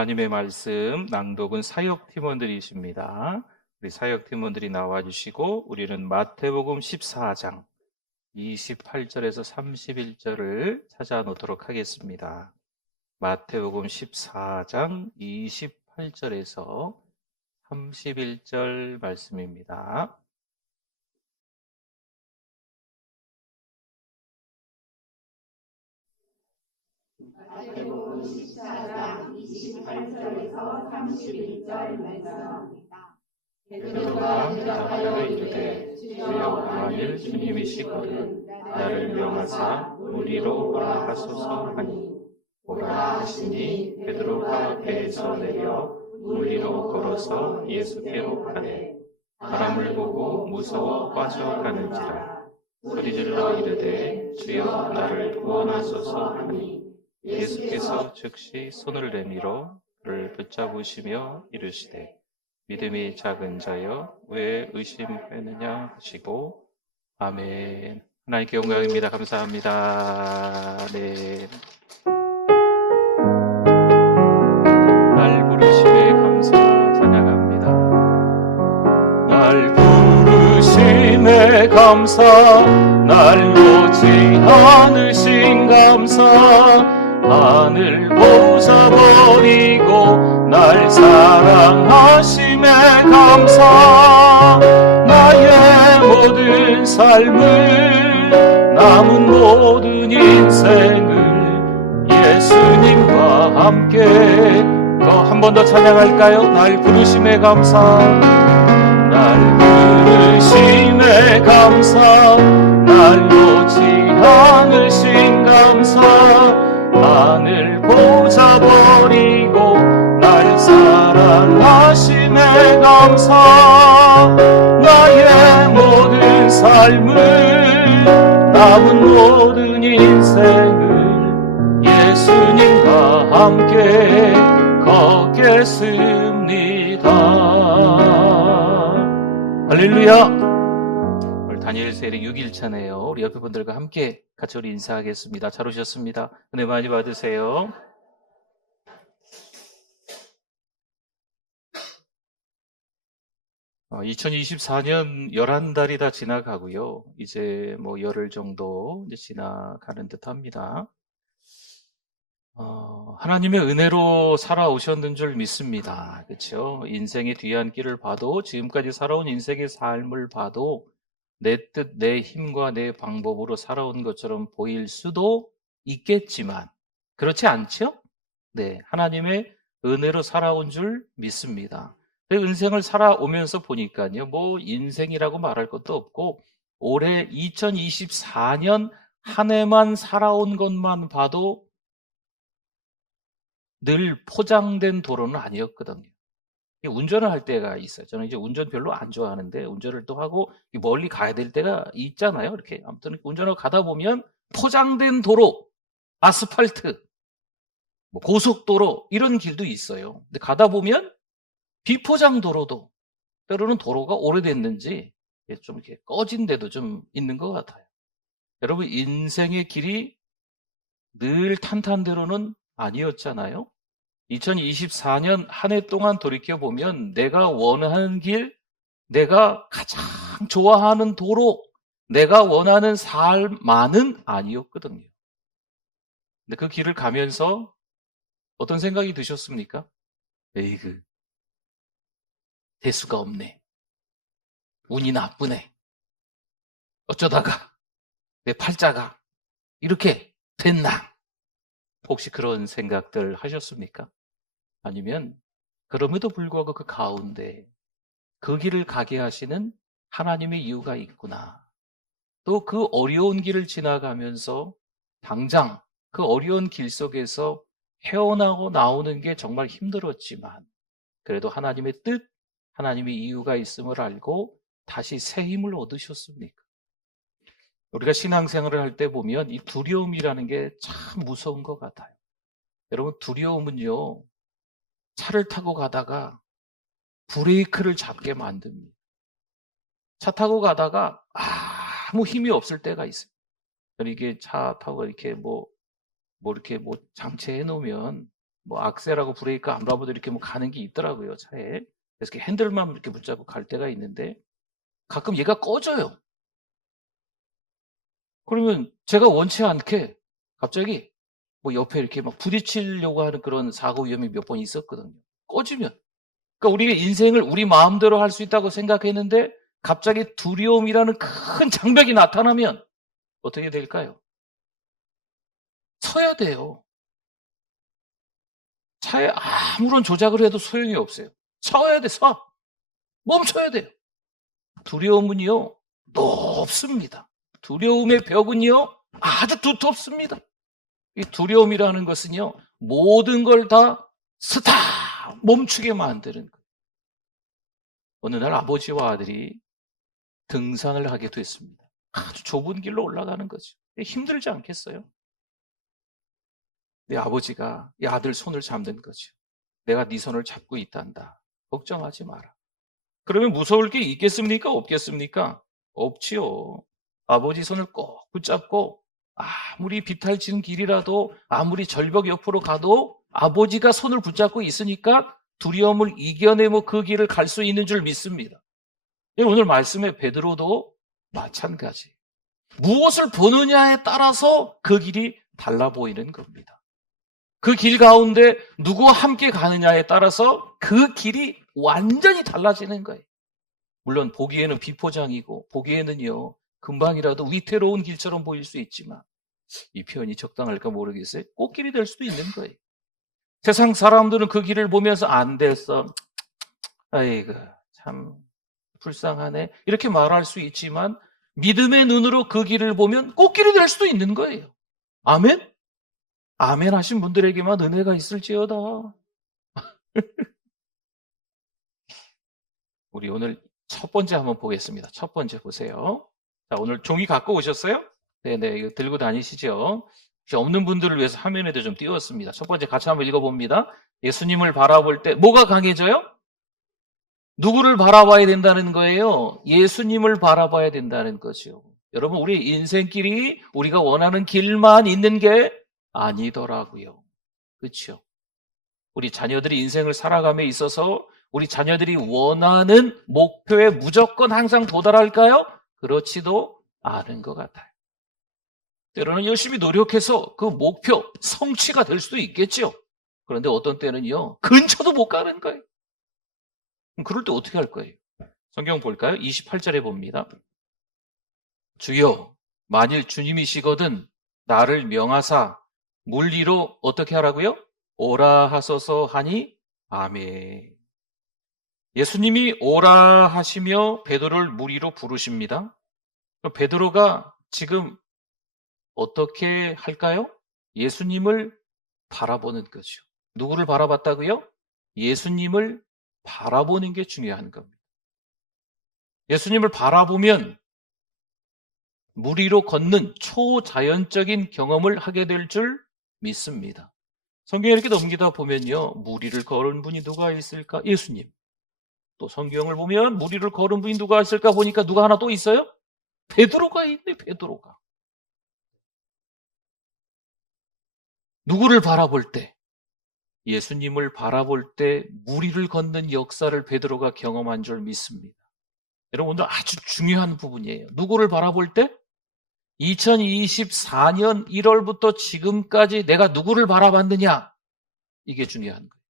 하나님의 말씀 낭독은 사역팀원들이십니다. 우리 사역팀원들이 나와주시고 우리는 마태복음 14장 28절에서 31절을 찾아놓도록 하겠습니다. 마태복음 14장 28절에서 31절 말씀입니다. 마태복음 14장 28절에서 31절 말씀입니다. 베드로가 대답하여 이르되 주여 만일 주님이시거든 나를 명하사 무리로 오라 하소서 하니 오라 하시니 베드로가 배에서 내려 물리로 걸어서 예수께로 가되 바람을 보고 무서워 빠져가는지라 소리질러 이르되 주여 나를 구원하소서 하니 예수께서 즉시 손을 내밀어 그를 붙잡으시며 이르시되 믿음이 작은 자여 왜 의심하느냐 하시고 아멘. 하나님께 영광입니다. 감사합니다. 네. 날 부르심에 감사 찬양합니다. 날 부르심에 감사 날 놓지 않으신 감사 하늘 보사버리고 날 사랑하심에 감사 나의 모든 삶을 남은 모든 인생을 예수님과 함께 한 번 더 찬양할까요? 날 부르심에 감사 날 부르심에 감사 날 놓지 않으신 감사 하늘 보자버리고 날 사랑하심에 감사 나의 모든 삶을 남은 모든 인생을 예수님과 함께 걷겠습니다. 할렐루야. 오늘 다니엘 세례 6일차네요. 우리 옆에 분들과 함께 같이 우리 인사하겠습니다. 잘 오셨습니다. 은혜 많이 받으세요. 어, 2024년 11달이 다 지나가고요. 이제 뭐 열흘 정도 이제 지나가는 듯 합니다. 하나님의 은혜로 살아오셨는 줄 믿습니다. 그렇죠? 인생의 뒤안길을 봐도 지금까지 살아온 인생의 삶을 봐도 내 뜻, 내 힘과 내 방법으로 살아온 것처럼 보일 수도 있겠지만 그렇지 않죠? 네, 하나님의 은혜로 살아온 줄 믿습니다. 인생을 살아오면서 보니까요, 뭐 인생이라고 말할 것도 없고 올해 2024년 한 해만 살아온 것만 봐도 늘 포장된 도로는 아니었거든요. 운전을 할 때가 있어요. 저는 이제 운전 별로 안 좋아하는데 운전을 또 하고 멀리 가야 될 때가 있잖아요. 이렇게 아무튼 운전을 가다 보면 포장된 도로, 아스팔트, 뭐 고속도로 이런 길도 있어요. 근데 가다 보면 비포장 도로도 때로는 도로가 오래됐는지 좀 이렇게 꺼진 데도 좀 있는 것 같아요. 여러분 인생의 길이 늘 탄탄대로는 아니었잖아요. 2024년 한 해 동안 돌이켜보면 내가 원하는 길, 내가 가장 좋아하는 도로, 내가 원하는 삶만은 아니었거든요. 근데 그 길을 가면서 어떤 생각이 드셨습니까? 에이그, 대수가 없네. 운이 나쁘네. 어쩌다가 내 팔자가 이렇게 됐나? 혹시 그런 생각들 하셨습니까? 아니면 그럼에도 불구하고 그 가운데 그 길을 가게 하시는 하나님의 이유가 있구나. 또 그 어려운 길을 지나가면서 당장 그 어려운 길 속에서 헤어나고 나오는 게 정말 힘들었지만 그래도 하나님의 뜻, 하나님의 이유가 있음을 알고 다시 새 힘을 얻으셨습니까? 우리가 신앙생활을 할 때 보면 이 두려움이라는 게 참 무서운 것 같아요. 여러분 두려움은요, 차를 타고 가다가 브레이크를 잡게 만듭니다. 차 타고 가다가 아무 힘이 없을 때가 있어요. 이게 차 타고 이렇게 뭐 이렇게 장치해 놓으면 뭐 악셀하고 브레이크 안 밟아도 이렇게 뭐 가는 게 있더라고요, 차에. 그래서 이렇게 핸들만 이렇게 붙잡고 갈 때가 있는데 가끔 얘가 꺼져요. 그러면 제가 원치 않게 갑자기 뭐 옆에 이렇게 막 부딪히려고 하는 그런 사고 위험이 몇 번 있었거든요. 꺼지면. 그러니까 우리가 인생을 우리 마음대로 할 수 있다고 생각했는데 갑자기 두려움이라는 큰 장벽이 나타나면 어떻게 될까요? 서야 돼요. 차에 아무런 조작을 해도 소용이 없어요. 서야 돼, 서. 멈춰야 돼요. 두려움은요, 높습니다. 두려움의 벽은요, 아주 두텁습니다. 이 두려움이라는 것은요, 모든 걸 다 스탑! 멈추게 만드는 거예요. 어느 날 아버지와 아들이 등산을 하게 됐습니다. 아주 좁은 길로 올라가는 거죠. 힘들지 않겠어요? 내 아버지가 이 아들 손을 잡는 거죠. 내가 네 손을 잡고 있단다. 걱정하지 마라. 그러면 무서울 게 있겠습니까? 없겠습니까? 없지요. 아버지 손을 꼭 붙잡고 아무리 비탈진 길이라도 아무리 절벽 옆으로 가도 아버지가 손을 붙잡고 있으니까 두려움을 이겨내고 그 길을 갈 수 있는 줄 믿습니다. 오늘 말씀의 베드로도 마찬가지. 무엇을 보느냐에 따라서 그 길이 달라 보이는 겁니다. 그 길 가운데 누구와 함께 가느냐에 따라서 그 길이 완전히 달라지는 거예요. 물론 보기에는 비포장이고 보기에는요 금방이라도 위태로운 길처럼 보일 수 있지만 이 표현이 적당할까 모르겠어요. 꽃길이 될 수도 있는 거예요. 세상 사람들은 그 길을 보면서 안 됐어. 아이고 참 불쌍하네. 이렇게 말할 수 있지만 믿음의 눈으로 그 길을 보면 꽃길이 될 수도 있는 거예요. 아멘? 아멘 하신 분들에게만 은혜가 있을지어다. 우리 오늘 첫 번째 한번 보겠습니다. 첫 번째 보세요. 자, 오늘 종이 갖고 오셨어요? 네네, 이거 들고 다니시죠? 혹시 없는 분들을 위해서 화면에도 좀 띄웠습니다. 첫 번째 같이 한번 읽어봅니다. 예수님을 바라볼 때 뭐가 강해져요? 누구를 바라봐야 된다는 거예요? 예수님을 바라봐야 된다는 거죠. 여러분, 우리 인생길이 우리가 원하는 길만 있는 게 아니더라고요. 그렇죠? 우리 자녀들이 인생을 살아감에 있어서 우리 자녀들이 원하는 목표에 무조건 항상 도달할까요? 그렇지도 않은 것 같아요. 때로는 열심히 노력해서 그 목표 성취가 될 수도 있겠죠. 그런데 어떤 때는요, 근처도 못 가는 거예요. 그럴 때 어떻게 할 거예요? 성경 볼까요? 28절에 봅니다. 주여, 만일 주님이시거든 나를 명하사 물 위로 어떻게 하라고요? 오라 하소서 하니 아멘. 예수님이 오라 하시며 베드로를 물 위로 부르십니다. 베드로가 지금 어떻게 할까요? 예수님을 바라보는 거죠. 누구를 바라봤다고요? 예수님을 바라보는 게 중요한 겁니다. 예수님을 바라보면 물 위로 걷는 초자연적인 경험을 하게 될 줄 믿습니다. 성경에 이렇게 넘기다 보면요, 물 위를 걸은 분이 누가 있을까? 예수님. 또 성경을 보면 물 위를 걸은 분이 누가 있을까 보니까 누가 하나 또 있어요? 베드로가 있네, 베드로가. 누구를 바라볼 때? 예수님을 바라볼 때 물 위를 걷는 역사를 베드로가 경험한 줄 믿습니다. 여러분, 오늘 아주 중요한 부분이에요. 누구를 바라볼 때? 2024년 1월부터 지금까지 내가 누구를 바라봤느냐? 이게 중요한 거예요.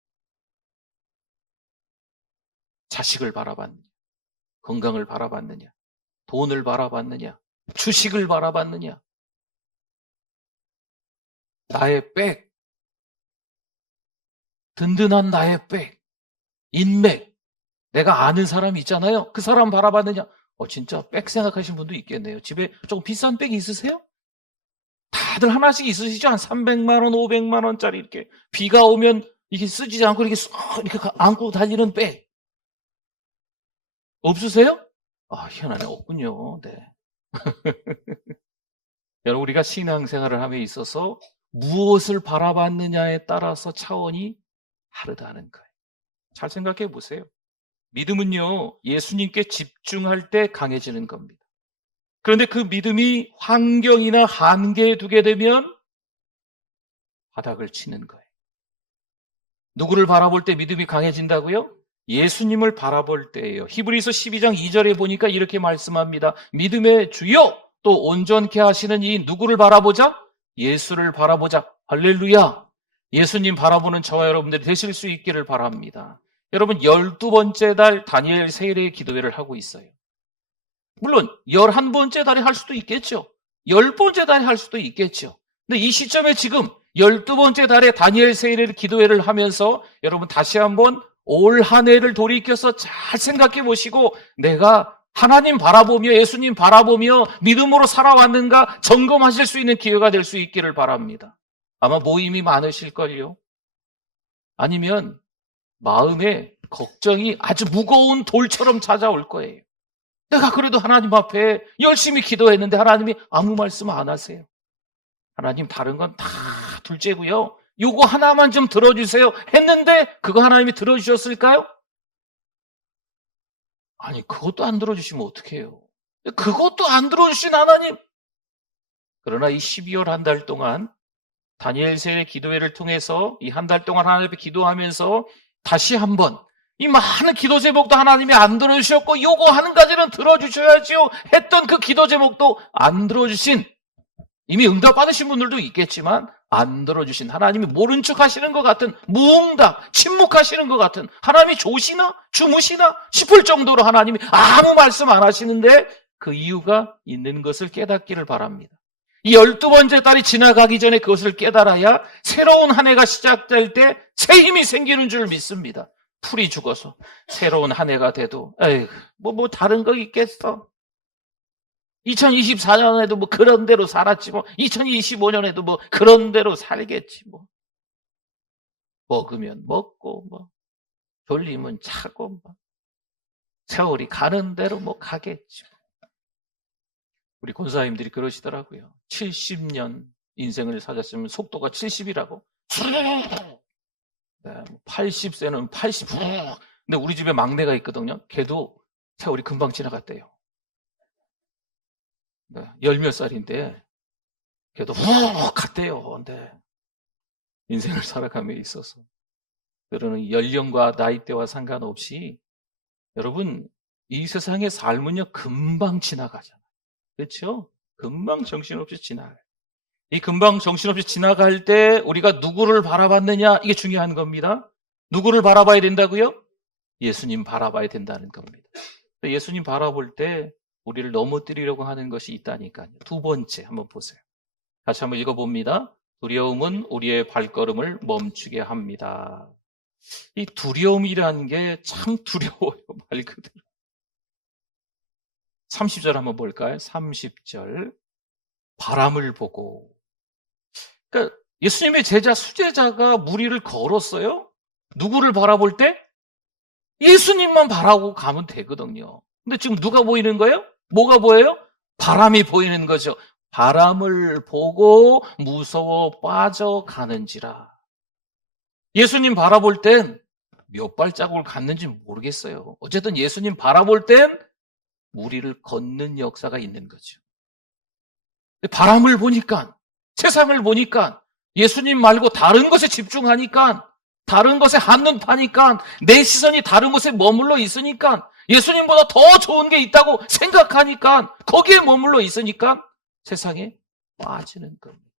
자식을 바라봤느냐? 건강을 바라봤느냐? 돈을 바라봤느냐? 주식을 바라봤느냐? 나의 백, 든든한 나의 백, 인맥, 내가 아는 사람이 있잖아요. 그 사람 바라봤느냐? 진짜 백 생각하시는 분도 있겠네요. 집에 조금 비싼 백이 있으세요? 다들 하나씩 있으시죠? 한 300만 원, 500만 원짜리 이렇게 비가 오면 이게 쓰지 않고 이렇게 안고 다니는 백. 없으세요? 희한하네. 없군요. 네. 여러분, 우리가 신앙생활을 함에 있어서 무엇을 바라봤느냐에 따라서 차원이 다르다는 거예요. 잘 생각해 보세요. 믿음은요, 예수님께 집중할 때 강해지는 겁니다. 그런데 그 믿음이 환경이나 한계에 두게 되면 바닥을 치는 거예요. 누구를 바라볼 때 믿음이 강해진다고요? 예수님을 바라볼 때예요. 히브리서 12장 2절에 보니까 이렇게 말씀합니다. 믿음의 주요 또 온전케 하시는 이 누구를 바라보자? 예수를 바라보자. 할렐루야. 예수님 바라보는 저와 여러분들이 되실 수 있기를 바랍니다. 여러분 12번째 달 다니엘 세일의 기도회를 하고 있어요. 물론 11번째 달에 할 수도 있겠죠. 10번째 달에 할 수도 있겠죠. 근데 이 시점에 지금 12번째 달에 다니엘 세일의 기도회를 하면서 여러분 다시 한번 올 한 해를 돌이켜서 잘 생각해 보시고 내가 하나님 바라보며 예수님 바라보며 믿음으로 살아왔는가 점검하실 수 있는 기회가 될 수 있기를 바랍니다. 아마 모임이 많으실걸요. 아니면 마음에 걱정이 아주 무거운 돌처럼 찾아올 거예요. 내가 그래도 하나님 앞에 열심히 기도했는데 하나님이 아무 말씀 안 하세요. 하나님 다른 건 다 둘째고요. 요거 하나만 좀 들어주세요 했는데 그거 하나님이 들어주셨을까요? 아니 그것도 안 들어주시면 어떡해요. 그것도 안 들어주신 하나님. 그러나 이 12월 한 달 동안 다니엘 세일의 기도회를 통해서 이 한 달 동안 하나님 앞에 기도하면서 다시 한번 이 많은 기도 제목도 하나님이 안 들어주셨고 요거 한 가지는 들어주셔야지요 했던 그 기도 제목도 안 들어주신, 이미 응답 받으신 분들도 있겠지만 안 들어주신, 하나님이 모른 척 하시는 것 같은, 무응답, 침묵하시는 것 같은, 하나님이 조시나 주무시나 싶을 정도로 하나님이 아무 말씀 안 하시는데 그 이유가 있는 것을 깨닫기를 바랍니다. 이 12번째 달이 지나가기 전에 그것을 깨달아야 새로운 한 해가 시작될 때 새 힘이 생기는 줄 믿습니다. 풀이 죽어서 새로운 한 해가 돼도 에이, 뭐 다른 거 있겠어. 2024년에도 뭐 그런 대로 살았지 뭐 2025년에도 뭐 그런 대로 살겠지 뭐. 먹으면 먹고 뭐 졸리면 자고 뭐 세월이 가는 대로 뭐 가겠지 뭐. 우리 권사님들이 그러시더라고요. 70년 인생을 사셨으면 속도가 70이라고. 네, 80세는 80. 근데 우리 집에 막내가 있거든요. 걔도 세월이 금방 지나갔대요. 네, 10몇 살인데 걔도 훅 갔대요. 근데 인생을 살아감에 있어서 그러는 연령과 나이대와 상관없이 여러분 이 세상의 삶은요 금방 지나가잖아요. 그렇죠? 금방 정신없이 지나가요. 이 금방 정신없이 지나갈 때 우리가 누구를 바라봤느냐 이게 중요한 겁니다. 누구를 바라봐야 된다고요? 예수님 바라봐야 된다는 겁니다. 예수님 바라볼 때 우리를 넘어뜨리려고 하는 것이 있다니까요. 두 번째 한번 보세요. 다시 한번 읽어봅니다. 두려움은 우리의 발걸음을 멈추게 합니다. 이 두려움이라는 게 참 두려워요. 말 그대로. 30절 한번 볼까요? 30절. 바람을 보고. 그러니까 예수님의 제자 수제자가 무리를 걸었어요. 누구를 바라볼 때? 예수님만 바라고 가면 되거든요. 근데 지금 누가 보이는 거예요? 뭐가 보여요? 바람이 보이는 거죠. 바람을 보고 무서워 빠져가는지라. 예수님 바라볼 땐 몇 발자국을 갔는지 모르겠어요. 어쨌든 예수님 바라볼 땐 무리를 걷는 역사가 있는 거죠. 바람을 보니까, 세상을 보니까 예수님 말고 다른 것에 집중하니까, 다른 것에 한눈 파니까, 내 시선이 다른 것에 머물러 있으니까, 예수님보다 더 좋은 게 있다고 생각하니까, 거기에 머물러 있으니까 세상에 빠지는 겁니다.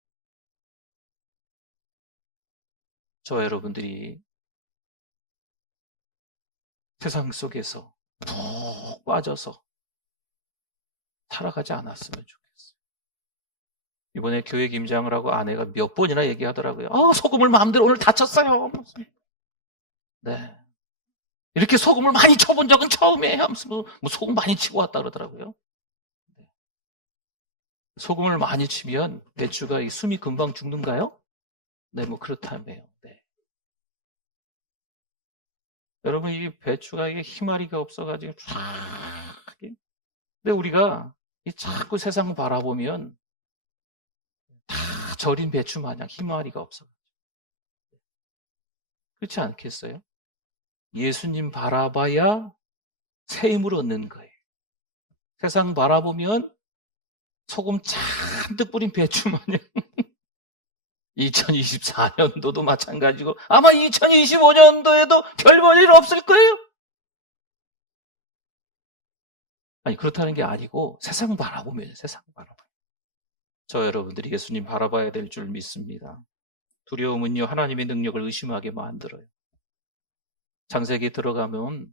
저와 여러분들이 세상 속에서 푹 빠져서 살아가지 않았으면 좋겠어요. 이번에 교회 김장을 하고 아내가 몇 번이나 얘기하더라고요. 소금을 마음대로 오늘 다 쳤어요. 네. 이렇게 소금을 많이 쳐본 적은 처음이에요. 하면서 뭐 소금 많이 치고 왔다 그러더라고요. 소금을 많이 치면 배추가 숨이 금방 죽는가요? 네, 뭐 그렇다며요. 네. 여러분, 이 배추가 이게 희마리가 없어가지고 쫙. 근데 우리가 자꾸 세상을 바라보면 다 절인 배추 마냥 희마리가 없어. 그렇지 않겠어요? 예수님 바라봐야 새 힘을 얻는 거예요. 세상 바라보면 소금 잔뜩 뿌린 배추 마냥 2024년도도 마찬가지고 아마 2025년도에도 별 볼 일 없을 거예요. 아니 그렇다는 게 아니고 세상 바라보면 세상 바라봐요. 저 여러분들이 예수님 바라봐야 될 줄 믿습니다. 두려움은요 하나님의 능력을 의심하게 만들어요. 창세기에 들어가면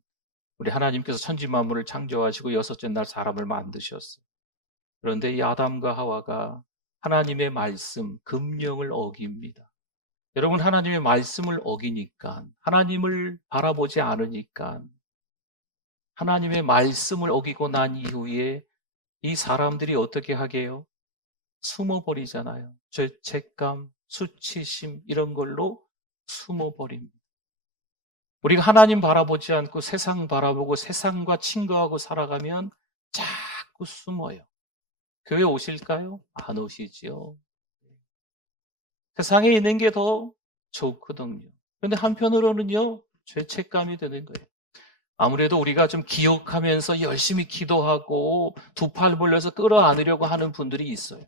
우리 하나님께서 천지 만물을 창조하시고 여섯째 날 사람을 만드셨어요. 그런데 이 아담과 하와가 하나님의 말씀, 금령을 어깁니다. 여러분 하나님의 말씀을 어기니까 하나님을 바라보지 않으니까 하나님의 말씀을 어기고 난 이후에 이 사람들이 어떻게 하게요? 숨어버리잖아요. 죄책감, 수치심 이런 걸로 숨어버립니다. 우리가 하나님 바라보지 않고 세상 바라보고 세상과 친구하고 살아가면 자꾸 숨어요. 교회 오실까요? 안 오시지요. 세상에 있는 게 더 좋거든요. 그런데 한편으로는요, 죄책감이 드는 거예요. 아무래도 우리가 좀 기억하면서 열심히 기도하고 두 팔 벌려서 끌어안으려고 하는 분들이 있어요.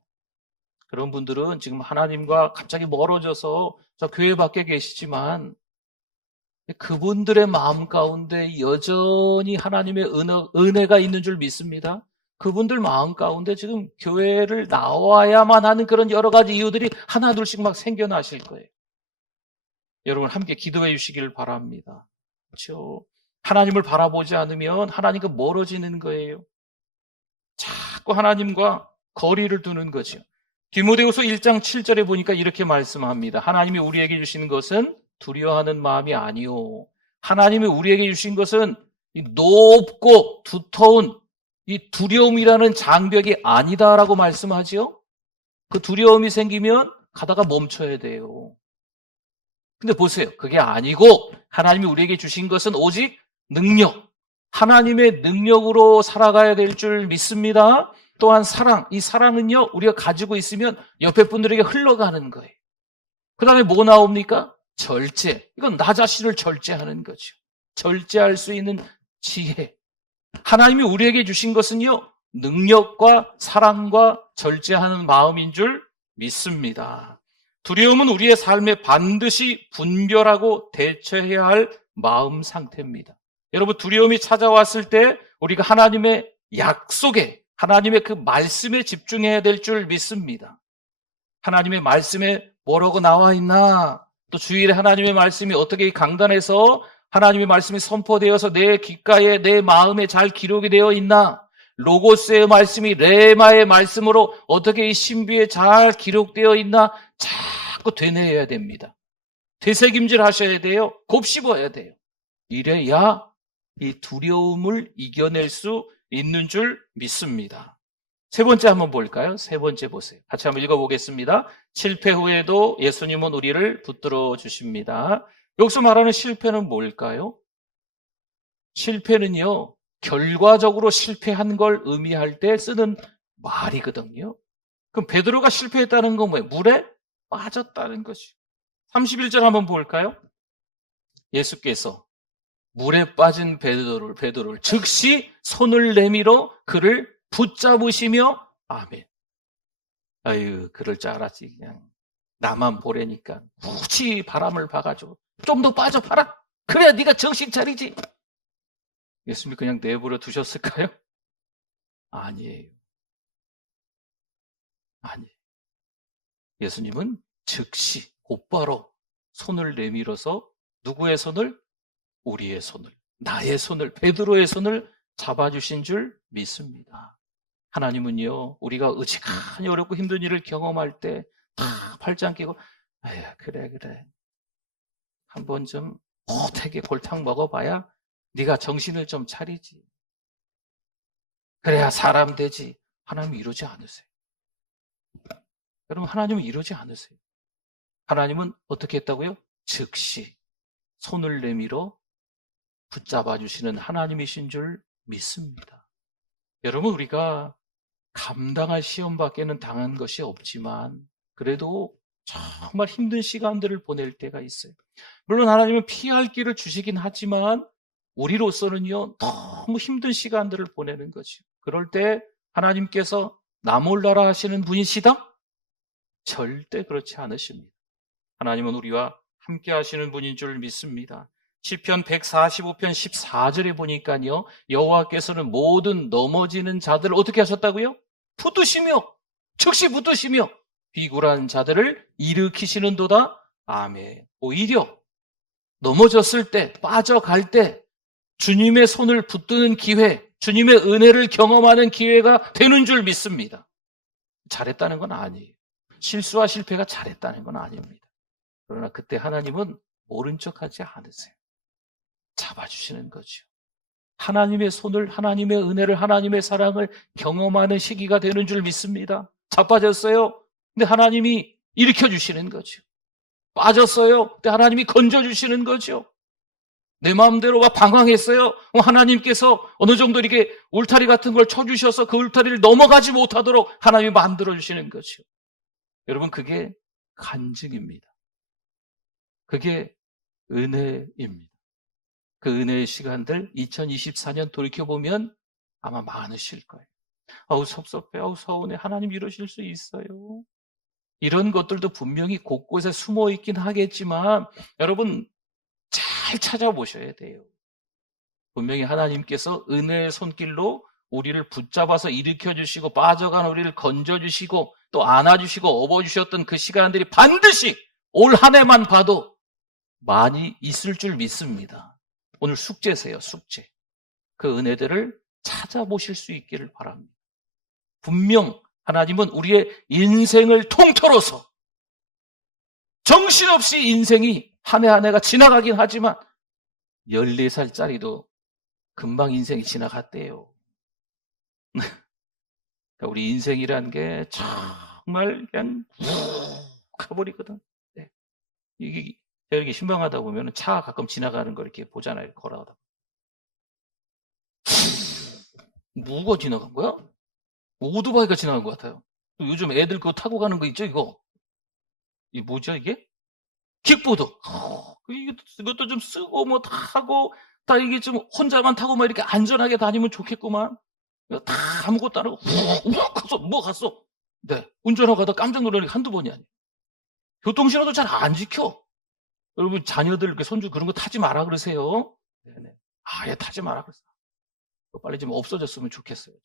그런 분들은 지금 하나님과 갑자기 멀어져서 저 교회 밖에 계시지만 그분들의 마음 가운데 여전히 하나님의 은혜가 있는 줄 믿습니다. 그분들 마음 가운데 지금 교회를 나와야만 하는 그런 여러 가지 이유들이 하나둘씩 막 생겨나실 거예요. 여러분 함께 기도해 주시기를 바랍니다. 그렇죠? 하나님을 바라보지 않으면 하나님과 멀어지는 거예요. 자꾸 하나님과 거리를 두는 거죠. 디모데후서 1장 7절에 보니까 이렇게 말씀합니다. 하나님이 우리에게 주시는 것은 두려워하는 마음이 아니요. 하나님이 우리에게 주신 것은 높고 두터운 이 두려움이라는 장벽이 아니다라고 말씀하지요. 그 두려움이 생기면 가다가 멈춰야 돼요. 근데 보세요. 그게 아니고 하나님이 우리에게 주신 것은 오직 능력, 하나님의 능력으로 살아가야 될 줄 믿습니다. 또한 사랑, 이 사랑은요 우리가 가지고 있으면 옆에 분들에게 흘러가는 거예요. 그 다음에 뭐 나옵니까? 절제. 이건 나 자신을 절제하는 거죠. 절제할 수 있는 지혜. 하나님이 우리에게 주신 것은요 능력과 사랑과 절제하는 마음인 줄 믿습니다. 두려움은 우리의 삶에 반드시 분별하고 대처해야 할 마음 상태입니다. 여러분 두려움이 찾아왔을 때 우리가 하나님의 약속에 하나님의 그 말씀에 집중해야 될 줄 믿습니다. 하나님의 말씀에 뭐라고 나와 있나? 또 주일에 하나님의 말씀이 어떻게 강단에서 하나님의 말씀이 선포되어서 내 귓가에 내 마음에 잘 기록이 되어 있나? 로고스의 말씀이 레마의 말씀으로 어떻게 이 신비에 잘 기록되어 있나? 자꾸 되뇌어야 됩니다. 되새김질 하셔야 돼요. 곱씹어야 돼요. 이래야 이 두려움을 이겨낼 수 있는 줄 믿습니다. 세 번째 한번 볼까요? 세 번째 보세요. 같이 한번 읽어보겠습니다. 실패 후에도 예수님은 우리를 붙들어 주십니다. 여기서 말하는 실패는 뭘까요? 실패는요, 결과적으로 실패한 걸 의미할 때 쓰는 말이거든요. 그럼 베드로가 실패했다는 건 뭐예요? 물에 빠졌다는 것이죠. 31절 한번 볼까요? 예수께서 물에 빠진 베드로를 즉시 손을 내밀어 그를 붙잡으시며 아멘. 아유, 그럴 줄 알았지. 그냥 나만 보라니까 무지 바람을 봐가지고 좀 더 빠져봐라. 그래야 네가 정신 차리지. 예수님이 그냥 내버려 두셨을까요? 아니에요. 아니에요. 예수님은 즉시 곧바로 손을 내밀어서 누구의 손을? 우리의 손을, 나의 손을, 베드로의 손을 잡아주신 줄 믿습니다. 하나님은요, 우리가 어지간히 어렵고 힘든 일을 경험할 때 다 팔짱 끼고 아유 그래 한번 좀 호되게 골탕 먹어봐야 네가 정신을 좀 차리지. 그래야 사람 되지. 하나님은 이러지 않으세요. 여러분 하나님은 이러지 않으세요. 하나님은 어떻게 했다고요? 즉시 손을 내밀어 붙잡아 주시는 하나님이신 줄 믿습니다. 여러분 우리가 감당할 시험밖에는 당한 것이 없지만 그래도 정말 힘든 시간들을 보낼 때가 있어요. 물론 하나님은 피할 길을 주시긴 하지만 우리로서는요 너무 힘든 시간들을 보내는 거죠. 그럴 때 하나님께서 나 몰라라 하시는 분이시다? 절대 그렇지 않으십니다. 하나님은 우리와 함께 하시는 분인 줄 믿습니다. 시편 145편 14절에 보니까요, 여호와께서는 모든 넘어지는 자들을 어떻게 하셨다고요? 붙드시며, 즉시 붙드시며 비굴한 자들을 일으키시는도다. 아멘. 오히려 넘어졌을 때, 빠져갈 때 주님의 손을 붙드는 기회, 주님의 은혜를 경험하는 기회가 되는 줄 믿습니다. 잘했다는 건 아니에요. 실수와 실패가 잘했다는 건 아닙니다. 그러나 그때 하나님은 모른 척하지 않으세요. 잡아주시는 거죠. 하나님의 손을, 하나님의 은혜를, 하나님의 사랑을 경험하는 시기가 되는 줄 믿습니다. 자빠졌어요. 근데 하나님이 일으켜주시는 거죠. 빠졌어요. 근데 하나님이 건져주시는 거죠. 내 마음대로 막 방황했어요. 하나님께서 어느 정도 이렇게 울타리 같은 걸 쳐주셔서 그 울타리를 넘어가지 못하도록 하나님이 만들어주시는 거죠. 여러분, 그게 간증입니다. 그게 은혜입니다. 그 은혜의 시간들 2024년 돌이켜보면 아마 많으실 거예요. 아우 섭섭해, 아우 서운해, 하나님 이러실 수 있어요. 이런 것들도 분명히 곳곳에 숨어 있긴 하겠지만 여러분 잘 찾아보셔야 돼요. 분명히 하나님께서 은혜의 손길로 우리를 붙잡아서 일으켜주시고 빠져간 우리를 건져주시고 또 안아주시고 업어주셨던 그 시간들이 반드시 올 한 해만 봐도 많이 있을 줄 믿습니다. 오늘 숙제세요, 숙제. 그 은혜들을 찾아보실 수 있기를 바랍니다. 분명 하나님은 우리의 인생을 통틀어서 정신없이 인생이 한 해 한 해가 지나가긴 하지만 14살짜리도 금방 인생이 지나갔대요. 그러니까 우리 인생이란 게 정말 그냥 훅 가버리거든. 네. 이게 이렇게 신방하다 보면 차 가끔 지나가는 거 이렇게 보잖아요. 걸어가다. 뭐가 지나간 거야? 오토바이가 지나간 것 같아요. 요즘 애들 그거 타고 가는 거 있죠, 이거? 이게 뭐죠, 이게? 킥보드. 이것도 좀 쓰고 뭐 타고 다 이게 좀 혼자만 타고 막 이렇게 안전하게 다니면 좋겠구만. 다 아무것도 안 하고 뭐 갔어? 네. 운전하고 가다 깜짝 놀라는 게 한두 번이 아니에요. 교통신호도 잘 안 지켜. 여러분 자녀들 이렇게 손주 그런 거 타지 마라 그러세요. 네네. 아예 타지 마라 그러세요. 빨리 좀 없어졌으면 좋겠어요.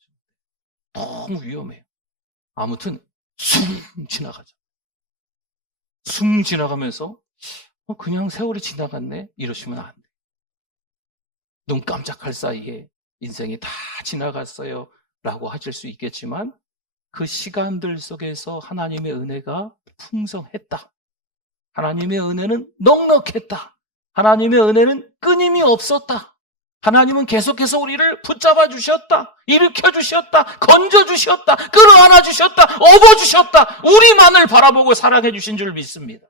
너무 위험해요. 아무튼 숭 지나가죠. 숭 지나가면서 그냥 세월이 지나갔네 이러시면 안 돼요. 눈 깜짝할 사이에 인생이 다 지나갔어요 라고 하실 수 있겠지만 그 시간들 속에서 하나님의 은혜가 풍성했다. 하나님의 은혜는 넉넉했다. 하나님의 은혜는 끊임이 없었다. 하나님은 계속해서 우리를 붙잡아 주셨다. 일으켜 주셨다. 건져 주셨다. 끌어안아 주셨다. 업어 주셨다. 우리만을 바라보고 사랑해 주신 줄 믿습니다.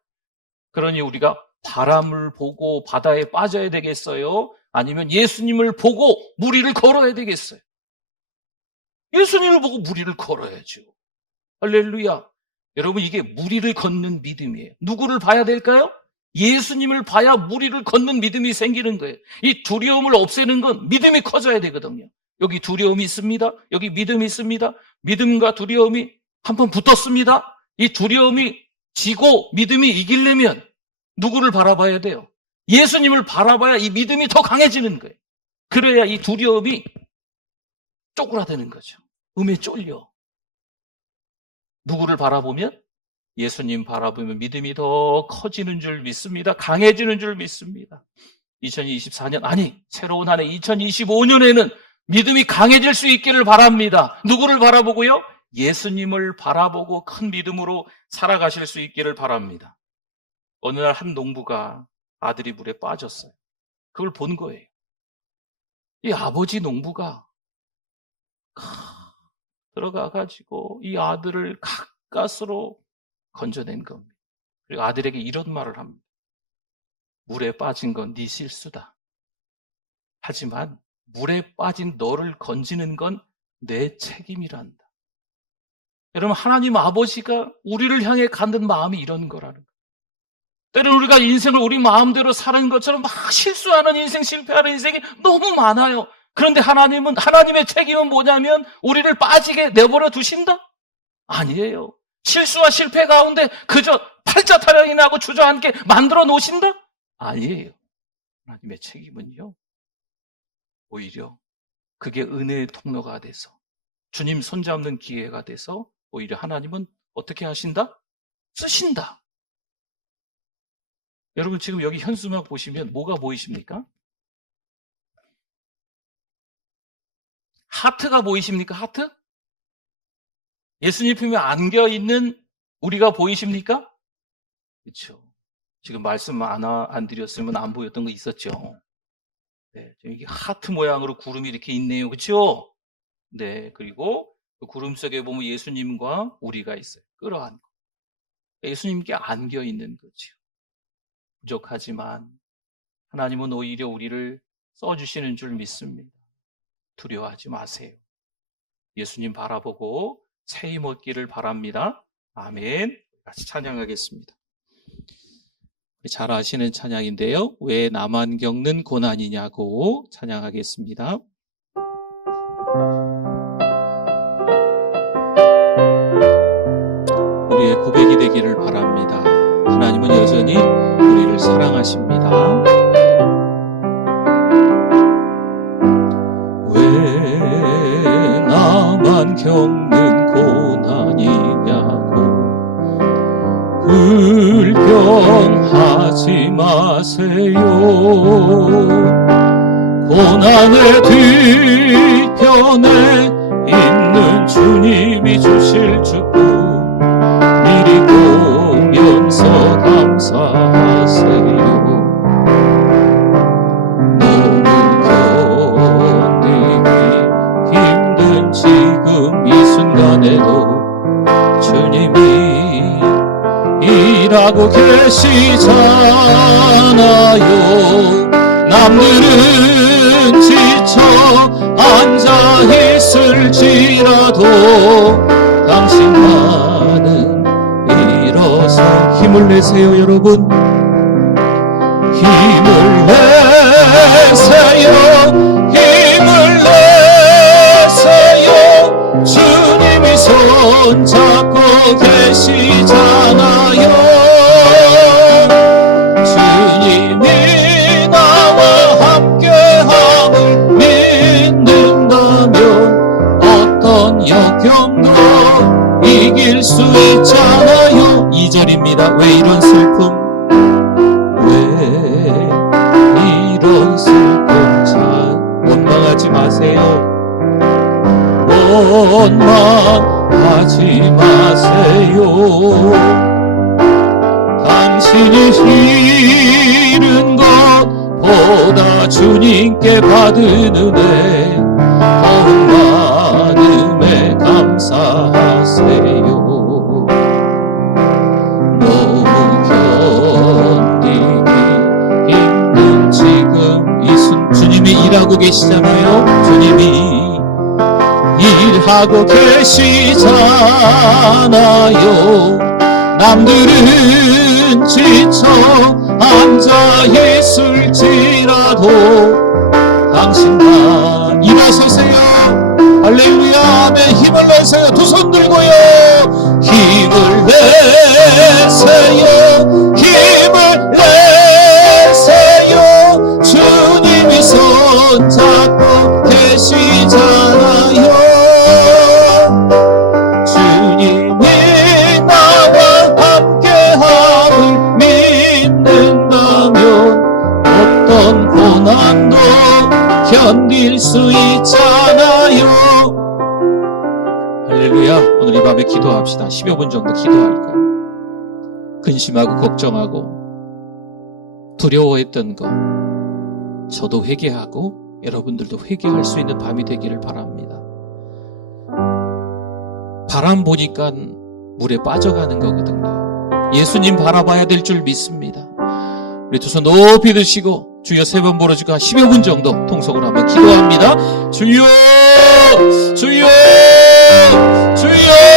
그러니 우리가 바람을 보고 바다에 빠져야 되겠어요? 아니면 예수님을 보고 무리를 걸어야 되겠어요? 예수님을 보고 무리를 걸어야죠. 할렐루야. 여러분 이게 무리를 걷는 믿음이에요. 누구를 봐야 될까요? 예수님을 봐야 무리를 걷는 믿음이 생기는 거예요. 이 두려움을 없애는 건 믿음이 커져야 되거든요. 여기 두려움이 있습니다. 여기 믿음이 있습니다. 믿음과 두려움이 한번 붙었습니다. 이 두려움이 지고 믿음이 이기려면 누구를 바라봐야 돼요? 예수님을 바라봐야 이 믿음이 더 강해지는 거예요. 그래야 이 두려움이 쪼그라드는 거죠. 음에 쫄려. 누구를 바라보면? 예수님 바라보면 믿음이 더 커지는 줄 믿습니다. 강해지는 줄 믿습니다. 2024년 아니 새로운 한 해 2025년에는 믿음이 강해질 수 있기를 바랍니다. 누구를 바라보고요? 예수님을 바라보고 큰 믿음으로 살아가실 수 있기를 바랍니다. 어느 날 한 농부가 아들이 물에 빠졌어요. 그걸 본 거예요. 이 아버지 농부가 들어가가지고 이 아들을 가까스로 건져낸 겁니다. 그리고 아들에게 이런 말을 합니다. 물에 빠진 건 네 실수다. 하지만 물에 빠진 너를 건지는 건 내 책임이란다. 여러분 하나님 아버지가 우리를 향해 갖는 마음이 이런 거라는 거예요. 때로는 우리가 인생을 우리 마음대로 사는 것처럼 막 실수하는 인생, 실패하는 인생이 너무 많아요. 그런데 하나님의 책임은 뭐냐면 우리를 빠지게 내버려 두신다? 아니에요. 실수와 실패 가운데 그저 팔자 타령이나 하고 주저앉게 만들어 놓으신다? 아니에요. 하나님의 책임은요, 오히려 그게 은혜의 통로가 돼서 주님 손잡는 기회가 돼서 오히려 하나님은 어떻게 하신다? 쓰신다. 여러분 지금 여기 현수막 보시면 뭐가 보이십니까? 하트가 보이십니까? 하트? 예수님 품에 안겨있는 우리가 보이십니까? 그렇죠. 지금 말씀 안 드렸으면 안 보였던 거 있었죠. 네, 여기 하트 모양으로 구름이 이렇게 있네요. 그렇죠? 네, 그리고 그 구름 속에 보면 예수님과 우리가 있어요. 끌어안고. 예수님께 안겨있는 거죠. 부족하지만 하나님은 오히려 우리를 써주시는 줄 믿습니다. 두려워하지 마세요. 예수님 바라보고 새 힘 얻기를 바랍니다. 아멘. 같이 찬양하겠습니다. 잘 아시는 찬양인데요. 왜 나만 겪는 고난이냐고 찬양하겠습니다. 우리의 고백이 되기를 바랍니다. 하나님은 여전히 우리를 사랑하십니다. 왜 나만 겪는 고난이냐고 불평하지 마세요. 고난의 뒤편에 있는 주님이 주실 축복 미리 보면서 감사하세요. 너무 견디기 힘든 지금 이 순간에도 주님이 일하고 계시잖아요. 남들은 지쳐 앉아 있을지라도 당신만은 일어서 힘을 내세요. 여러분 힘을 내세요. 힘을 내세요. 주님이 손잡고 계시잖아요. 주님이 나와 함께함을 믿는다면 어떤 역경도 이길 수 있잖아요. 2절입니다. 왜 이런 슬픔? 왜 이런 슬픔? 자, 원망하지 마세요. 원망하지 마세요. 당신이 잃은 것보다 주님께 받은 은혜 더욱 많음에 감사하세요. 너무 견디기 힘든 지금 이 주님이 일하고 계시잖아요. 주님이 일하고 계시잖아요. 남들은 지쳐 앉아 있을지라도 당신만 일하소서요. 할렐루야. 아멘. 힘을 내세요. 두 손 들고요. 힘을 내세요. 힘을 내세요. 주님이 손잡고 계시잖아요. 고난도 견딜 수 있잖아요. 할렐루야. 오늘 이 밤에 기도합시다. 10여 분 정도 기도할까요? 근심하고 걱정하고 두려워했던 거 저도 회개하고 여러분들도 회개할 수 있는 밤이 되기를 바랍니다. 바람 보니까 물에 빠져가는 거거든요. 예수님 바라봐야 될 줄 믿습니다. 우리 두 손 높이 드시고 주여 3번 부르시고 한 10여 분 정도 통성으로 한번 기도합니다. 주여 주여 주여